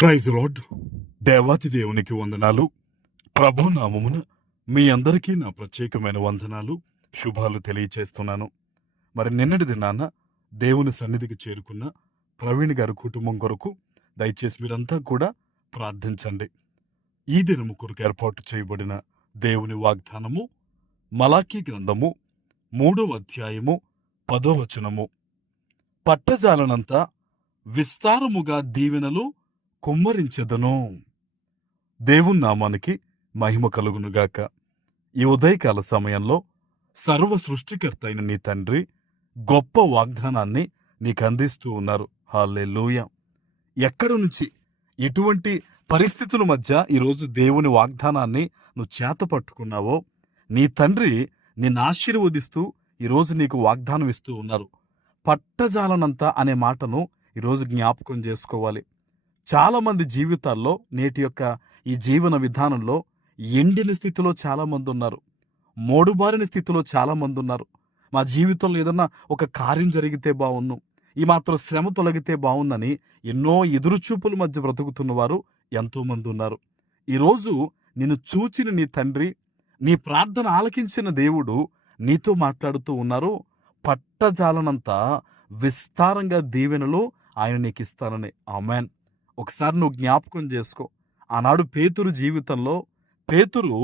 Praise lord. దేవాతి దేవునికి వందనాలు. ప్రభు నామమున మీ అందరికీ నా ప్రత్యేకమైన వందనాలు, శుభాలు తెలియచేస్తున్నాను. మరి నిన్నటి దినాన దేవుని సన్నిధికి చేరుకున్న ప్రవీణ్ గారి కుటుంబం కొరకు దయచేసి మీరంతా కూడా ప్రార్థించండి. ఈ దినము కొరకు ఏర్పాటు చేయబడిన దేవుని వాగ్దానము మలాకీ గ్రంథము 3వ అధ్యాయము 10వ వచనము. పట్టజాలనంత విస్తారముగా దీవెనలు కుమ్మరించెదను. దేవుని నామానికి మహిమ కలుగునుగాక. ఈ ఉదయకాల సమయంలో సర్వ సృష్టికర్త అయిన నీ తండ్రి గొప్ప వాగ్దానాన్ని నీకు అందిస్తూ ఉన్నారు. హల్లెలూయా. ఎక్కడి నుంచి, ఎటువంటి పరిస్థితుల మధ్య ఈరోజు దేవుని వాగ్దానాన్ని నువ్వు చేత పట్టుకున్నావో నీ తండ్రి నిన్ను ఆశీర్వదిస్తూ ఈరోజు నీకు వాగ్దానం ఇస్తూ ఉన్నారు. పట్టజాలనంత అనే మాటను ఈరోజు జ్ఞాపకం చేసుకోవాలి. చాలామంది జీవితాల్లో నేటి యొక్క ఈ జీవన విధానంలో ఎండిన స్థితిలో చాలామంది ఉన్నారు. మోడుబారిన స్థితిలో చాలామంది ఉన్నారు. మా జీవితంలో ఏదన్నా ఒక కార్యం జరిగితే బాగున్ను, ఈ మాత్రం శ్రమ తొలగితే బాగుందని ఎన్నో ఎదురుచూపుల మధ్య బ్రతుకుతున్న వారు ఎంతోమంది ఉన్నారు. ఈరోజు నిన్ను చూచిన నీ తండ్రి, నీ ప్రార్థన ఆలకించిన దేవుడు నీతో మాట్లాడుతూ ఉన్నారు. పట్టజాలనంత విస్తారంగా దీవెనలు ఆయన నీకు ఇస్తానని. ఆమెన్. ఒకసారి నువ్వు జ్ఞాపకం చేసుకో. ఆనాడు పేతురు జీవితంలో పేతురు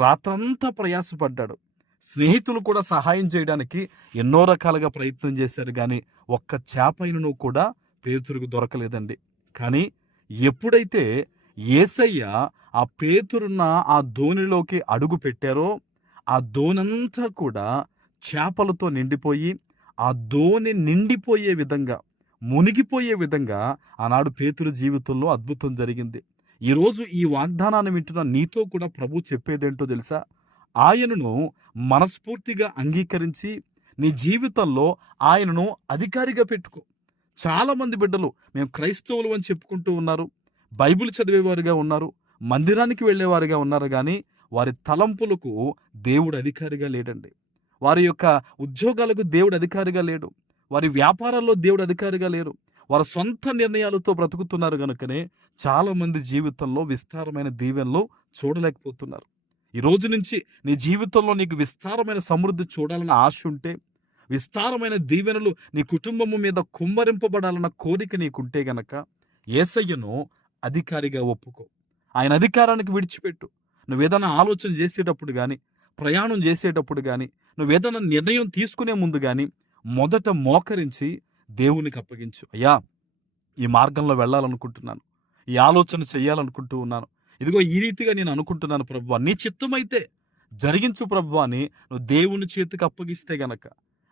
రాత్రంతా ప్రయాసపడ్డాడు. స్నేహితులు కూడా సహాయం చేయడానికి ఎన్నో రకాలుగా ప్రయత్నం చేశారు, కానీ ఒక్క చేపైనను కూడా పేతురుకు దొరకలేదండి. కానీ ఎప్పుడైతే యేసయ్య ఆ పేతురున్న ఆ దోణిలోకి అడుగు పెట్టారో ఆ దోణంతా కూడా చేపలతో నిండిపోయి, ఆ దోణి నిండిపోయే విధంగా, మునిగిపోయే విధంగా ఆనాడు పేతురు జీవితంలో అద్భుతం జరిగింది. ఈరోజు ఈ వాగ్దానాన్ని వింటున్న నీతో కూడా ప్రభు చెప్పేదేంటో తెలుసా? ఆయనను మనస్ఫూర్తిగా అంగీకరించి నీ జీవితంలో ఆయనను అధికారిగా పెట్టుకో. చాలామంది బిడ్డలు మేము క్రైస్తవులు అని చెప్పుకుంటూ ఉన్నారు, బైబిల్ చదివేవారుగా ఉన్నారు, మందిరానికి వెళ్ళేవారుగా ఉన్నారు, కానీ వారి తలంపులకు దేవుడు అధికారిగా లేడండి. వారి యొక్క ఉద్యోగాలకు దేవుడు అధికారిగా లేడు. వారి వ్యాపారాల్లో దేవుడు అధికారిగా లేరు. వారి సొంత నిర్ణయాలతో బ్రతుకుతున్నారు. కనుకనే చాలామంది జీవితంలో విస్తారమైన దీవెనలు చూడలేకపోతున్నారు. ఈ రోజు నుంచి నీ జీవితంలో నీకు విస్తారమైన సమృద్ధి చూడాలన్న ఆశ ఉంటే, విస్తారమైన దీవెనలు నీ కుటుంబము మీద కుమ్మరింపబడాలన్న కోరిక నీకుంటే గనక యేసయ్యను అధికారిగా ఒప్పుకో. ఆయన అధికారానికి విడిచిపెట్టు. నువ్వేదైనా ఆలోచన చేసేటప్పుడు కానీ, ప్రయాణం చేసేటప్పుడు కానీ, నువ్వేదైనా నిర్ణయం తీసుకునే ముందు కానీ మొదట మోకరించి దేవునికి అప్పగించు. అయ్యా, ఈ మార్గంలో వెళ్ళాలనుకుంటున్నాను, ఈ ఆలోచన చేయాలనుకుంటూ ఉన్నాను, ఇదిగో ఈ రీతిగా నేను అనుకుంటున్నాను ప్రభువా, నీ చిత్తమైతే జరిగించు ప్రభువా అని నువ్వు దేవుని చేతికి అప్పగిస్తే గనక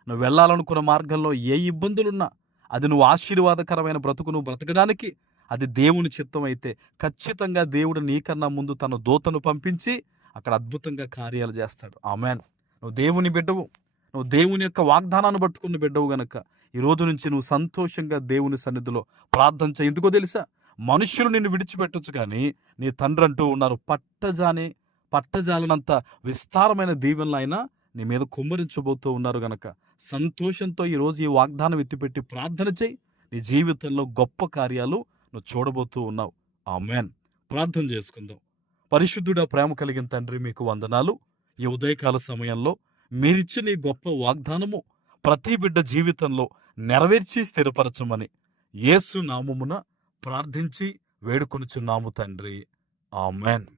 నువ్వు వెళ్ళాలనుకున్న మార్గంలో ఏ ఇబ్బందులున్నా అది నువ్వు ఆశీర్వాదకరమైన బ్రతుకు నువ్వు బ్రతకడానికి అది దేవుని చిత్తం అయితే ఖచ్చితంగా దేవుడు నీకన్నా ముందు తన దూతను పంపించి అక్కడ అద్భుతంగా కార్యాలు చేస్తాడు. ఆమెన్. నువ్వు దేవుని బిడ్డవు, నువ్వు దేవుని యొక్క వాగ్దానాన్ని పట్టుకున్న బిడ్డవు గనక ఈ రోజు నుంచి నువ్వు సంతోషంగా దేవుని సన్నిధిలో ప్రార్థన చేయి. ఎందుకో తెలుసా? మనుష్యులు నిన్ను విడిచిపెట్టొచ్చు, కానీ నీ తండ్రి అంటూ ఉన్నారు, పట్టజాలనంత విస్తారమైన దీవెనలు ఆయన నీ మీద కుమ్మరించబోతూ ఉన్నారు. గనక సంతోషంతో ఈరోజు ఈ వాగ్దానం ఎత్తిపెట్టి ప్రార్థన చేయి. నీ జీవితంలో గొప్ప కార్యాలు నువ్వు చూడబోతూ ఉన్నావు. ఆమేన్. ప్రార్థన చేసుకుందాం. పరిశుద్ధుడా, ప్రేమ కలిగిన తండ్రి, మీకు వందనాలు. ఈ ఉదయకాల సమయంలో మీరిచ్చిన ఈ గొప్ప వాగ్దానము ప్రతి బిడ్డ జీవితంలో నెరవేర్చి స్థిరపరచమని యేసు నామమున ప్రార్థించి వేడుకొనుచున్నాము తండ్రి. ఆమెన్.